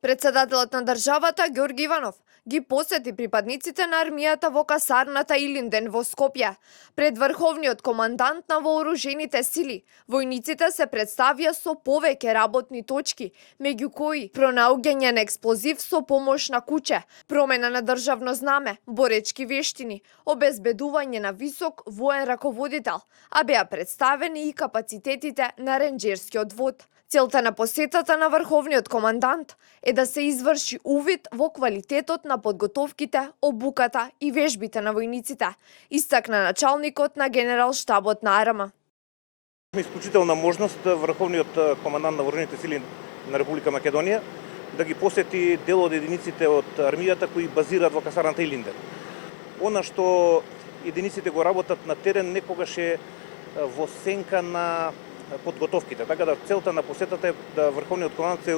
Председателот на државата Ѓорги Иванов ги посети припадниците на армијата во касарната Илинден во Скопје. Пред врховниот командант на вооружените сили, војниците се представија со повеќе работни точки, меѓу кои пронаоѓање на експлозив со помош на куче, промена на државно знаме, боречки вештини, обезбедување на висок воен раководител, а беа представени и капацитетите на ренџерскиот вод. Целта на посетата на врховниот командант е да се изврши увид во квалитетот на подготовките, обуката и вежбите на војниците, истакна началникот на генерал-штабот на АРМА. Исклучителна можност врховниот командант на вооружените сили на Република Македонија да ги посети дел од единиците од армијата кои базираат во касарната Илинден. Она што единиците го работат на терен некогаш е во сенка на подготовките. Така да целта на посетата е да врховниот командант се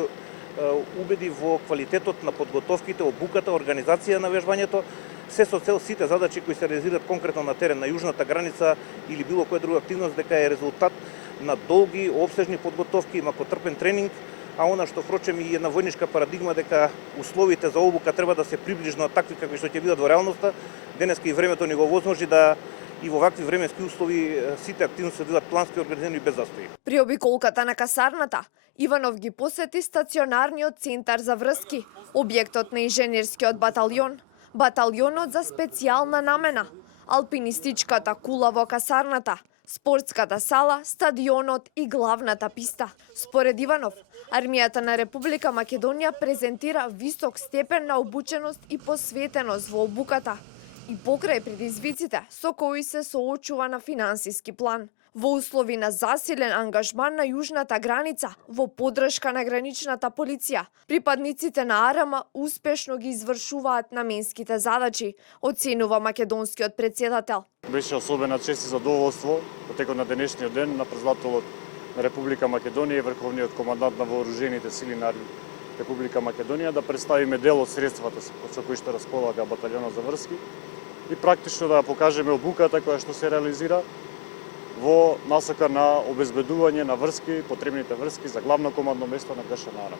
убеди во квалитетот на подготовките, обуката, организација на вежбањето, се со цел сите задачи кои се реализираат конкретно на терен на јужната граница или било која друга активност дека е резултат на долги, обсежни подготовки, макотрпен тренинг, а она што впрочем и една војничка парадигма дека условите за обука треба да се приближно такви какви што ќе бидат во реалноста. Денеска и времето ни го возможи да и во вакви временски услови сите активности се бидат плански организирани без застои. При обиколката на касарната, Иванов ги посети стационарниот центар за врски, објектот на инженерскиот баталјон, баталјонот за специјална намена, алпинистичката кула во касарната, спортската сала, стадионот и главната писта. Според Иванов, армијата на Република Македонија презентира висок степен на обученост и посветеност во обуката и покрај предизвиците со кои се соочува на финансиски план. Во услови на засилен ангажман на јужната граница, во поддршка на граничната полиција, припадниците на АРМА успешно ги извршуваат наменските задачи, оценува македонскиот претседател. Беше особена чест и задоволство во текот на денешниот ден на председателот на Република Македонија и врховниот командант на вооружените сили на Република Македонија да представиме дел од средствата со кои што располага баталјонот за врски и практично да покажеме обуката која што се реализира во насока на обезбедување на врски, потребните врски за главно командно место на ГШ-ара.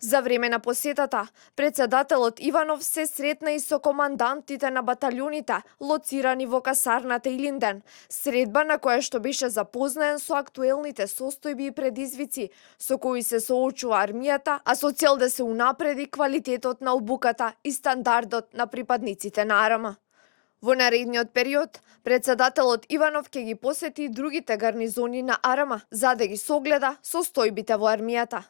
За време на посетата, председателот Иванов се сретна и со командантите на баталјоните, лоцирани во касарната Илинден, средба на која што беше запознаен со актуелните состојби и предизвици со кои се соочува армијата, а со цел да се унапреди квалитетот на обуката и стандардот на припадниците на АРМА. Во наредниот период, председателот Иванов ќе ги посети другите гарнизони на АРМА за да ги согледа состојбите во армијата.